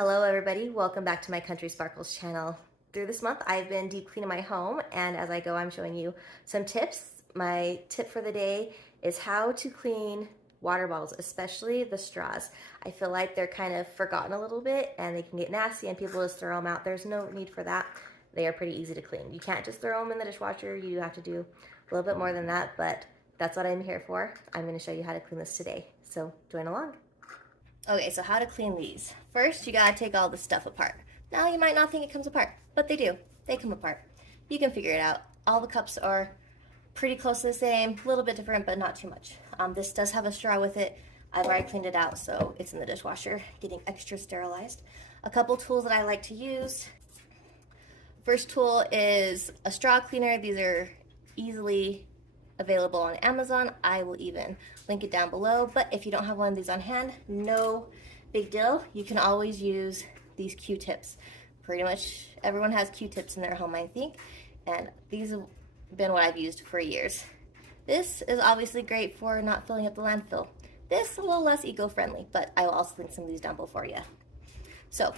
Hello everybody, welcome back to my Country Sparkles channel. Through this month I've been deep cleaning my home, and as I go I'm showing you some tips. My tip for the day is how to clean water bottles, especially the straws. I feel like they're kind of forgotten a little bit and they can get nasty and people just throw them out. There's no need for that. They are pretty easy to clean. You can't just throw them in the dishwasher. You do have to do a little bit more than that, but that's what I'm here for. I'm going to show you how to clean this today, so join along. Okay, so how to clean these. First, you gotta take all the stuff apart. Now, you might not think it comes apart, but they do. They come apart. You can figure it out. All the cups are pretty close to the same, a little bit different, but not too much. This does have a straw with it. I've already cleaned it out, so it's in the dishwasher, getting extra sterilized. A couple tools that I like to use. First tool is a straw cleaner. These are easily available on Amazon. I will even link it down below, but if you don't have one of these on hand, no big deal. You can always use these Q-tips. Pretty much everyone has Q-tips in their home, I think, and these have been what I've used for years. This is obviously great for not filling up the landfill. This is a little less eco-friendly, but I will also link some of these down below for you. So,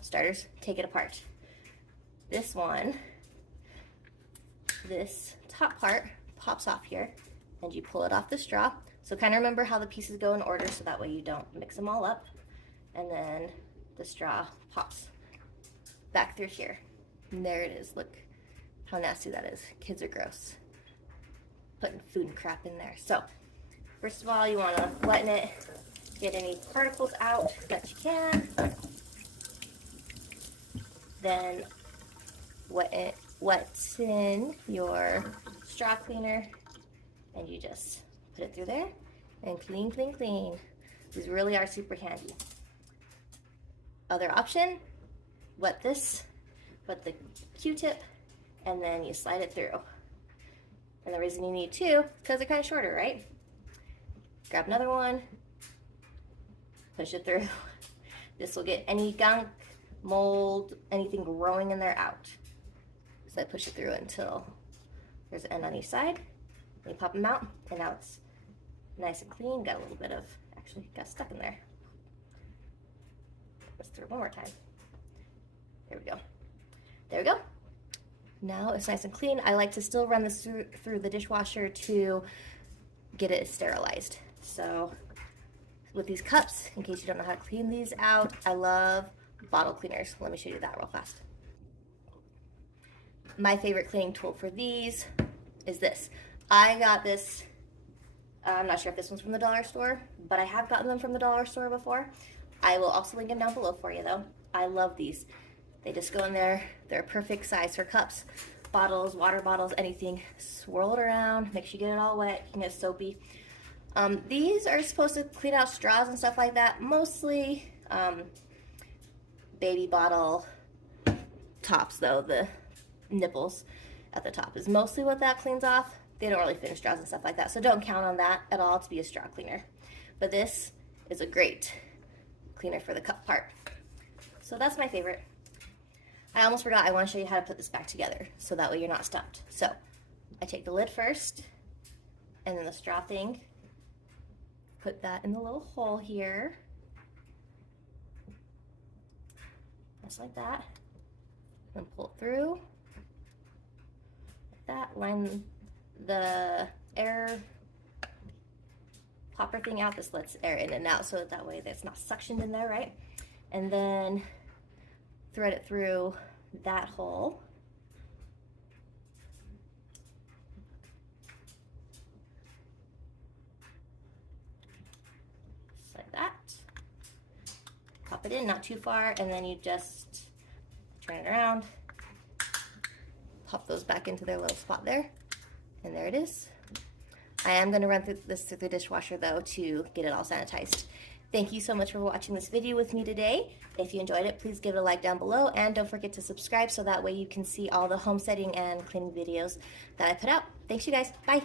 starters, take it apart. This one, this top part pops off here, and you pull it off the straw. So kind of remember how the pieces go in order, so that way you don't mix them all up. And then the straw pops back through here. And there it is. Look how nasty that is. Kids are gross putting food and crap in there. So first of all, you want to wet it, get any particles out that you can. Then wet in your straw cleaner, and you just put it through there and clean, clean, clean. These really are super handy. Other option, wet the Q-tip, and then you slide it through. And the reason you need two, because they're kind of shorter, right? Grab another one, push it through. This will get any gunk, mold, anything growing in there out. So I push it through until there's an end on each side. You pop them out, and now it's nice and clean. Got a little bit of, actually got stuck in there. Let's do it one more time. There we go. There we go. Now it's nice and clean. I like to still run this through the dishwasher to get it sterilized. So with these cups, in case you don't know how to clean these out, I love bottle cleaners. Let me show you that real fast. My favorite cleaning tool for these is this. I got this, I'm not sure if this one's from the dollar store, but I have gotten them from the dollar store before. I will also link them down below for you though. I love these. They just go in there. They're a perfect size for cups, bottles, water bottles, anything. Swirl it around, make sure you get it all wet, you can get soapy. These are supposed to clean out straws and stuff like that. Mostly baby bottle tops though, the nipples at the top is mostly what that cleans off. They don't really finish straws and stuff like that, so don't count on that at all to be a straw cleaner. But this is a great cleaner for the cup part. So that's my favorite. I almost forgot, I want to show you how to put this back together so that way you're not stumped. So I take the lid first, and then the straw thing, put that in the little hole here, just like that, and pull it through like that. Line the air popper thing out. This lets air in and out so that way it's not suctioned in there, right? And then thread it through that hole. Just like that. Pop it in, not too far, and then you just turn it around, pop those back into their little spot there. And there it is. I am going to run this through the dishwasher though to get it all sanitized. Thank you so much for watching this video with me today. If you enjoyed it, please give it a like down below, and don't forget to subscribe so that way you can see all the homesteading and cleaning videos that I put out. Thanks you guys. Bye.